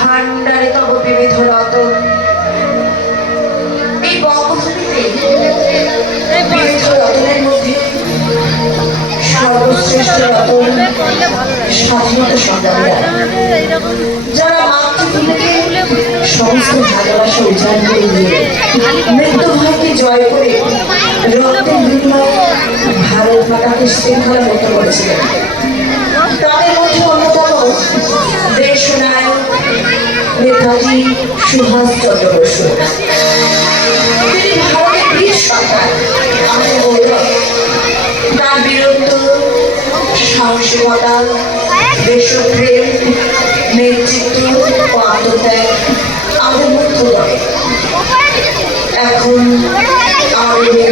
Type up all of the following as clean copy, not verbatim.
ভান্ডারে তব বিবিধ রতন। এই বঙ্গভূমিতে বিবিধ রতনের মধ্যে সর্বশ্রেষ্ঠ রতন স্বাধীনতা সংগ্রামীরা, যারা মাতৃভূমিকে সমস্ত ভালোবাসা উজাড় করে দিয়ে মৃত্যু ভয়কে জয় করে রক্তের বিনিময়ে ভারত মাতাকে শৃঙ্খলা মুক্ত করেছিলেন। তাদের মধ্যে অন্যতম দেশ নায়ক নেতাজি সুভাষচন্দ্র বসু। তিনি ভারতের বীর সন্তান, আমাদের গৌরব। তার বীরত্ব, সাহসিকতা, দেশপ্রেম, নেতৃত্ব ও আত্মত্যাগ আমাদের মুগ্ধ করে। এখন আমাদের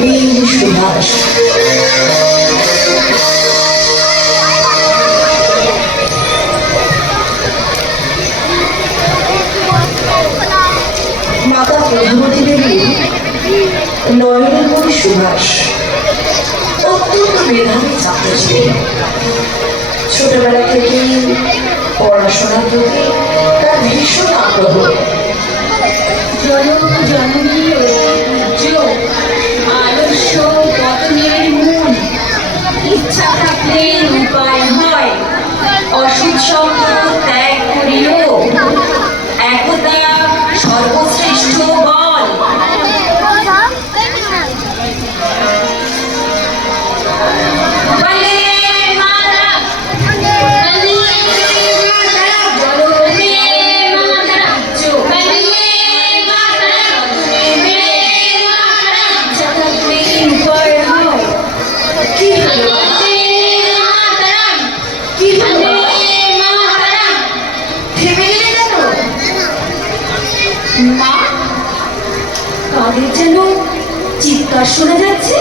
বীর সুভাষ। মাতা প্রধানমন্ত্রী দেবী নরেন্দ্র সুভাষ অত্যন্ত মেধাবী ছাত্র ছিলেন। ছোটবেলা থেকেই পড়াশোনার প্রতি তার ভীষণ আগ্রহ। জননীয় আদর্শ পতনের মূল, ইচ্ছা থাকলে উপায় হয়, অসুখ সম্পদ ত্যাগ করিও একতা সর্বশ্রেষ্ঠ বল। কাদের যেন চিৎকার শোনা যাচ্ছে,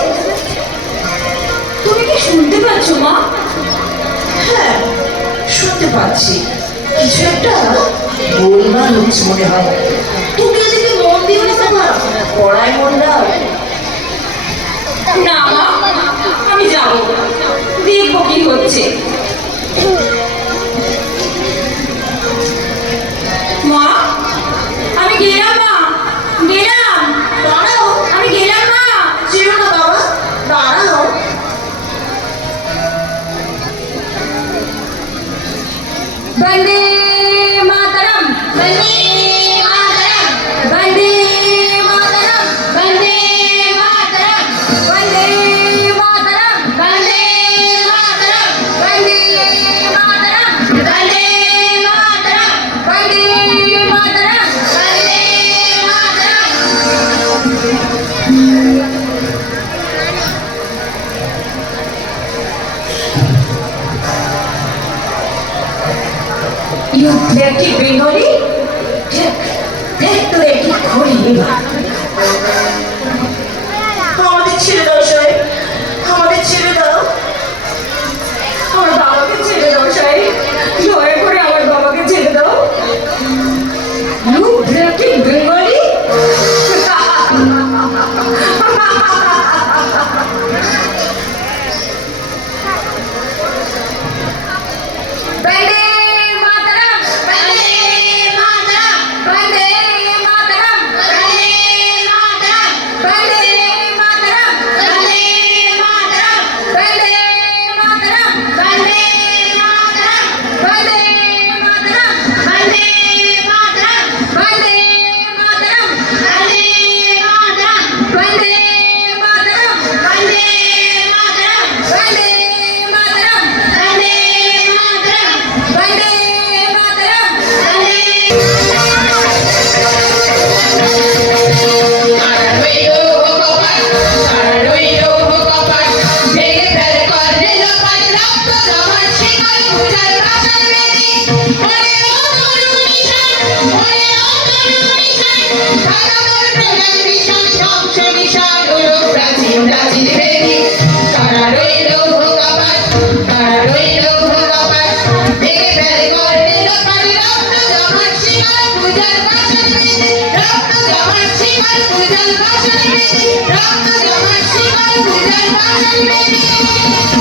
তুমি কি শুনতে পাচ্ছ মা? হ্যাঁ, শুনতে পাচ্ছি। কিছু একটা গোলমাল হচ্ছে মনে হয়। তুমি এদিকে মন দিও না বাবা, পড়ায় মন দাও। না মা, আমি যাবো, দেখবো কি হচ্ছে। মা, আমি গেলাম। মা, গেলাম। দাঁড়াও, আমি গেলাম মা। ছিল না বাবা, দাঁড়াও। বন্দে মাতরম, বন্দে মাতরম, বন্দে মাতরম, বন্দে মাতরম, বন্দে মাতরম, বন্দে মাতরম, বন্দে মাতরম, বন্দে মাতরম, বন্দে মাতরম, বন্দে You dirty Bengali? দেখ তো একটু খড়ি নিবা। আমাদের ছেড়ে দাও সাহেব, আমাদের ছেড়ে দাও। আমার বাবাকে ছেড়ে দাও সাহেব, দয়া করে আমার বাবাকে ছেড়ে দাও। You dirty Bengali? বন্দে মাতরম, বন্দে মাতরম, বন্দে মাতরম, বন্দে মাতরম, বন্দে মাতরম, বন্দে মাতরম, বন্দে মাতরম, বন্দে মাতরম, বন্দে মাতরম, বন্দে মাতরম, বন্দে মাতরম, বন্দে মাতরম, বন্দে মাতরম, বন্দে মাতরম, বন্দে মাতরম, বন্দে মাতরম, বন্দে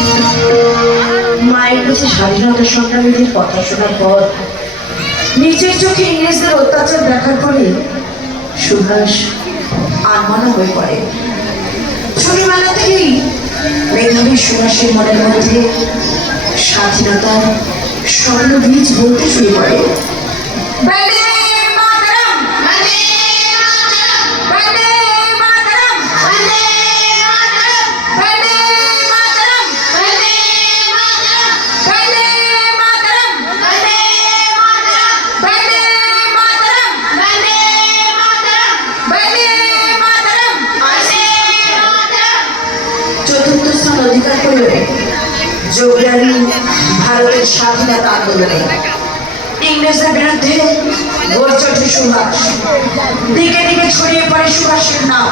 মাতরম, মায়ের কাছে স্বাধীনতা সংগ্রামীদের কথা শোনার পর নিজের চোখে ইংরেজদের অত্যাচার দেখার পরে সুভাষ আনমনা হয়ে পড়ে। ছোটবেলা থেকেই মেধাবী সুভাষের মনের মধ্যে স্বাধীনতার স্বর্ণ বীজ বলতে শুরু করে। বন্দে মাতরম, বন্দে মাতরম, বন্দে মাতরম, বন্দে মাতরম, বন্দে মাতরম, বন্দে মাতরম, বন্দে মাতরম, বন্দে মাতরম, বন্দে মাতরম, বন্দে মাতরম। চতুর্থ স্থান অধিকার করে যোগদানী ভারতের স্বাধীনতা আন্দোলনে ইংরেজদের বিরুদ্ধে গর্জে ওঠে সুভাষ। দিকে দিকে ছড়িয়ে পড়ে সুভাষের নাম।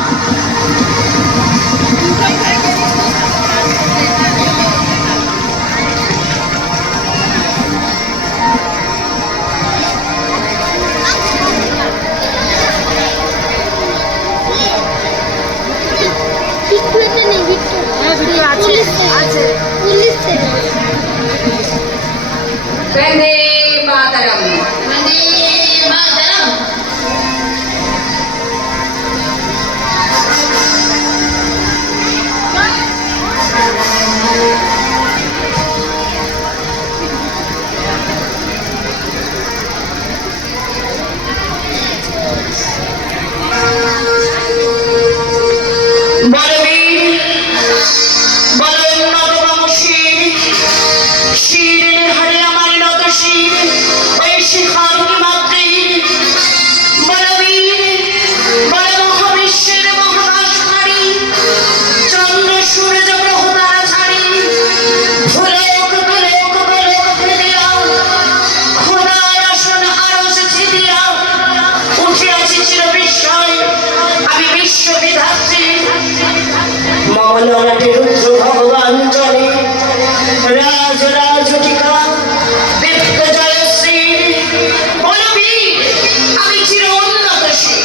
বন্দে মাতরম, বন্দে মাতরম। ভগবান জনে রাজ রাজটিকা দীপ্ত জয়শ্রী বলবীর আমি চির উন্নতশীল,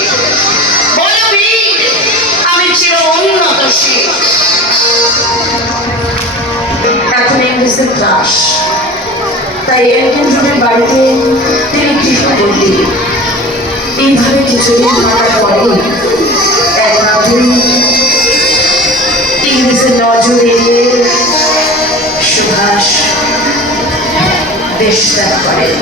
বলবীর আমি চির উন্নতশীল। এখন ইংরেজদের ত্রাস, তাই এলগিন রোডের বাড়িতে তিনি গৃহবন্দী। এইভাবে কিছুদিন থাকার পরে এক রাতে ইংরেজের নজর এড়িয়ে সুভাষ দেশ ত্যাগ করেন।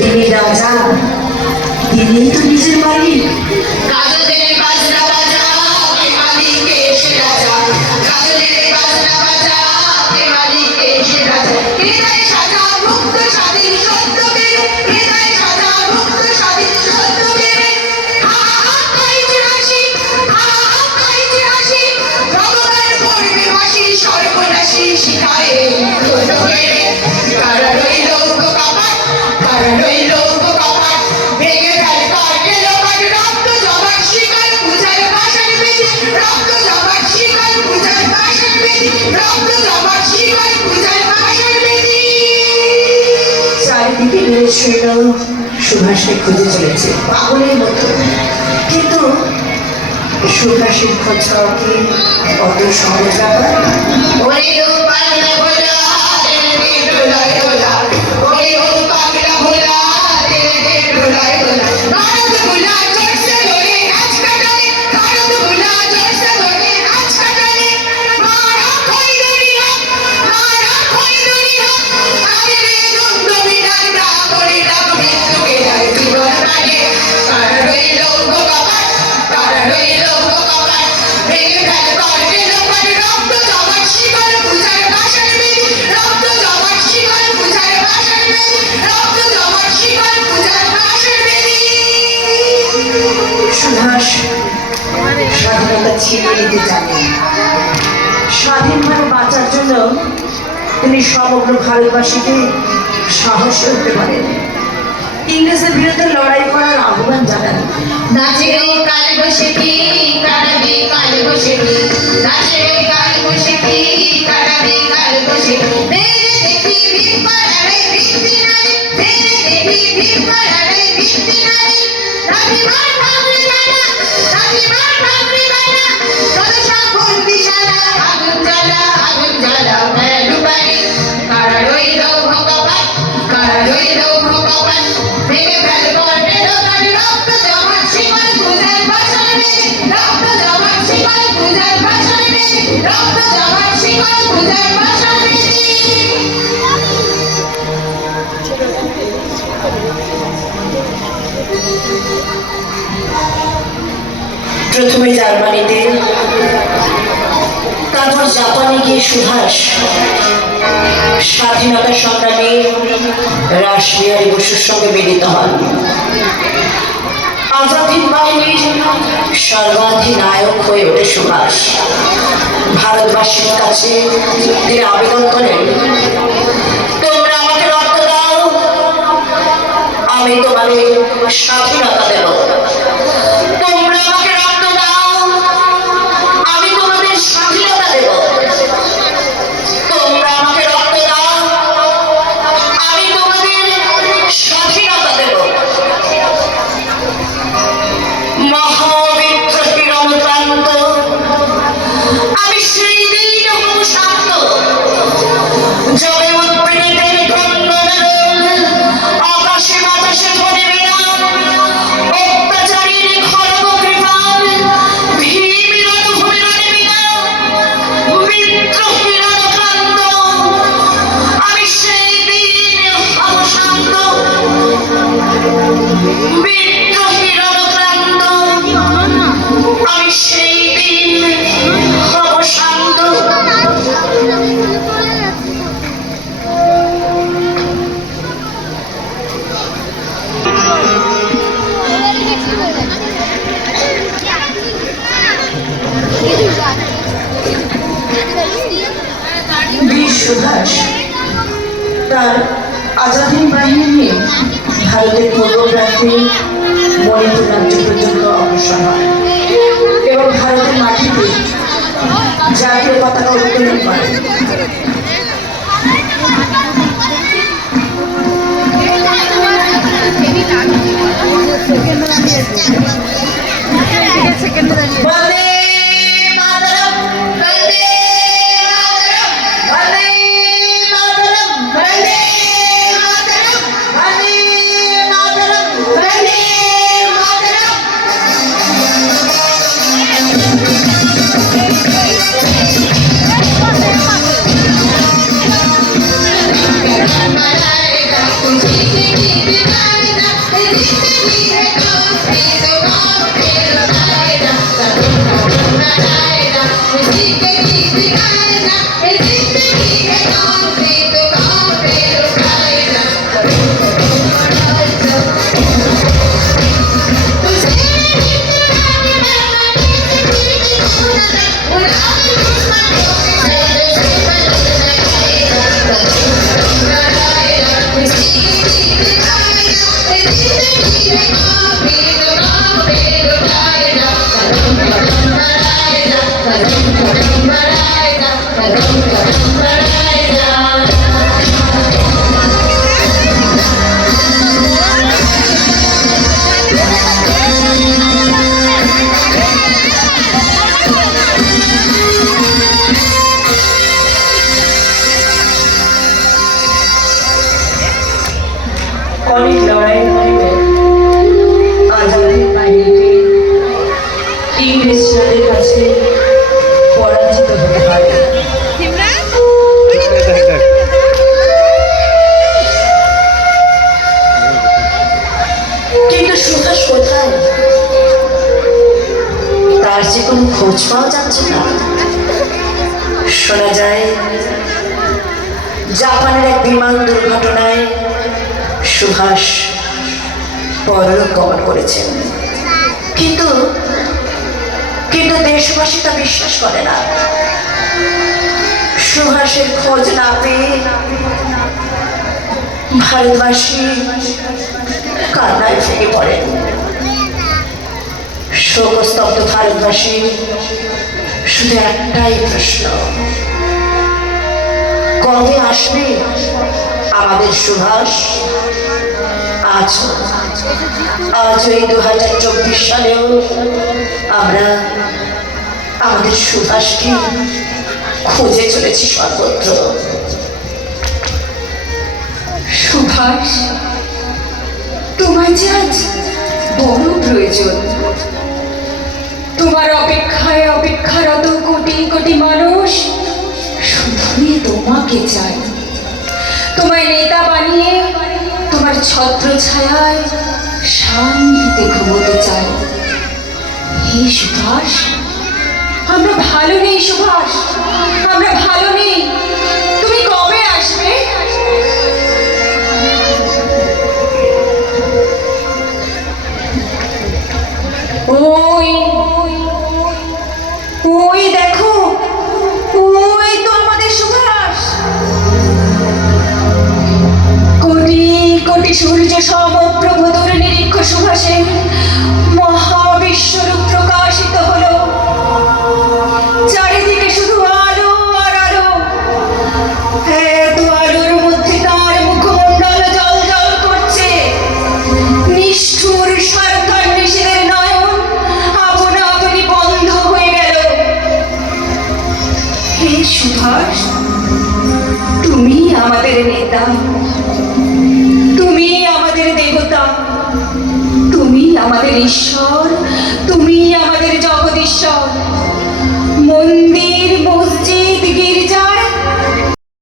তিনি রাজা, তিনি তো নিজের বাড়ি। কাজলের বাজনা বাজা মালিকে এসে রাজা, কাজলের বাজনা বাজা মালিকে এসে রাজা। হৃদয় সাজা মুক্ত স্বাধীন সত্য বেড়ে, হৃদয় সাজা মুক্ত স্বাধীন সত্য বেড়ে। হা হা খাইছে হাসি, হা হা খাইছে হাসি, ভগবান পড়বে হাসি সর্বনাশী শিখায় ধন্য বেড়ে। কারা রইল কপাট, কারা রইল কপাট, ভেঙে ফেলে কাটে লোকাট, রক্ত জমাট শিকার পূজার বাসার বেদি, রক্ত জমাট শিকার পূজার বাসার বেদি, রক্ত জমাট শিকার পূজার বাসার বেদি। চারিদিকে ইংরেজ সৈন্য সুভাষকে খুঁজে চলেছে পাগলের মতো, কিন্তু সুভাষের খোঁজ পাওয়া কি অত সহজ ব্যাপার? ওরে ও পাগলা ভোলা তেরে ডোলায় ডোলা, ওরে ও পাগলা ভোলা তেরে ডোলায় ডোলা। নারদ ভোলা জোরসে ধরে নাচ কাটালে, নারদ ভোলা জোরসে ধরে নাচ কাটালে। মারা খই দুনিয়া, মারা খই দুনিয়া, আগে রে দ্বন্দ্ব বিধান ডাক ওরে ডাক মৃত্যুকে ডাক জীবন মানে। কারা রইল গো কপাট, কারা রইল গো কপাট, ভেঙে ফেলে কাটে লোকাট, রক্ত জমাট শিকল পূজার বাসার বেদি, রক্ত জমাট শিকল সমগ্র ভারতবাসীকে সাহস করতে পারেন, ইংরেজের বিরুদ্ধে লড়াই করার আহ্বান জানান। নাচে রে কাল বসে কারাবে কাল বসে নাচে রে কাল বসে কারাবে কাল বসে মেরে দেখি ভীম পাড়ারে ভিত্তি নারী মেরে দেখি ভীম পাড়ারে ভিত্তি নারী রাবিবার ঠাকুরি গানা রাবিবার ঠাকুরি গানা সদসা বন্দি শালা আগুন জ্বালা ভয়ালু বাড়ি কারা রইল ভগবান ভেঙে ফেল করবে দোকান রক্ত জমাট শিকল পূজার বাসন মেরে রক্ত জমাট শিকল পূজার বাসন মেরে রক্ত জমাট শিকল পূজার বাসন মেরে প্রথমে জার্মানিতে, তারপর জাপানে গিয়ে সুভাষ স্বাধীনতা সংগ্রামে রাসবিহারী বসুর সঙ্গে মিলিত হন। আজাদ হিন্দ বাহিনীর সর্বাধিনায়ক হয়ে ওঠে সুভাষ। ভারতবাসীর কাছে তিনি আবেদন করেন, তোমরা আমাকে রক্ত দাও, আমি তোমাদের স্বাধীনতা দেব। তোমরা আমাকে রক্ত দাও, আমি তোমাদের স্বাধীনতা দেব। তোমরা আমাকে রক্ত দাও, আমি তোমাদের স্বাধীনতা দেব। মহাবিদ্রোহী রণক্রান্ত, আমি সেই দিন হব শান্ত, যবে উৎপীড়িতের ক্রন্দনারোল আকাশে বাতাসে ধরিবে না। অত্যাচারীর খড়গ কৃপাল ভীম রণভূমি রণিবে না। বিদ্রোহী রণক্রান্ত, আমি সেই দিন হব শান্ত। বিদ্রোহী রণক্রান্ত, আমি সেই দিন হব শান্ত। বীর সুভাষ তার আজাদ হিন্দ বাহিনী নিয়ে ভারতের পূর্ব প্রান্তে মণিপুর রাজ্য পর্যন্ত অগ্রসর হয় এবং ভারতের মাটিতে জাতীয় পতাকা উত্তোলন করে। বন্দে মাতরম, বন্দে মাতরম বন্দে মাতরম, বন্দে মাতরম বন্দে মাতরম। বন্দে মাতরম मनाएगा खुशी की दिखाएगा जिंदगी है कौन सी तो कौन फिर बताएगा मनाएगा खुशी की दिखाएगा जिंदगी है कौन सी तो कौन फिर बताएगा तुझे অনেক লড়াই পরেও আজাদের বাহিনীকে ইংরেজদের কাছে পরাজিত হতে পারে। কিন্তু সুভাষ কোথায়, তার যে কোনো খোঁজ পাওয়া যাচ্ছে না। শোনা যায় জাপানের এক বিমান দুর্ঘটনায় সুভাষ পরলোক গমন করেছেন, কিন্তু কিন্তু দেশবাসী তা বিশ্বাস করে না। সুহাসের খোঁজ না পেয়ে ভারতবাসী কান্নায় ভেঙে পড়েন। শোকস্তব্ধ ভারতবাসী শুধু একটাই প্রশ্ন, কবে আসবে আমাদের সুভাষ? আজ এই 2024 সালেও আমরা আমাদের সুভাষকে খুঁজে চলেছি সর্বত্র। সুভাষ, তোমার যে আজ বড় প্রয়োজন। তোমার অপেক্ষায় অপেক্ষারত কোটি কোটি মানুষ শুধুই তোমাকে চায়। তোমায় নেতা বানিয়ে তোমার ছত্র ছায়ায় শান্তিতে ঘুমোতে চায়। হে সুভাষ, আমরা ভালো নেই সুভাষ, আমরা ভালো নেই। তুমি কবে আসবে? ওই ওই দেখো, ওই তো আমাদের সুভাষ। কোটি কোটি সূর্য সমপ্রভদুর নিরীক্ষ সুভাষে মহাবিশ্বরূপ প্রকাশিত হলো। চারিদিকে শুধু আলো আর আলো। এত আলোর মধ্যে তার মুখমণ্ডল জল জল করছে। নিষ্ঠুর সরকার নিষেধের নয়ন আপনা আপনি বন্ধ হয়ে গেল। হে সুভাষ, তুমি আমাদের নেতা, তুমি আমাদের দেবতা, তুমি আমাদের ঈশ্বর, তুমি আমাদের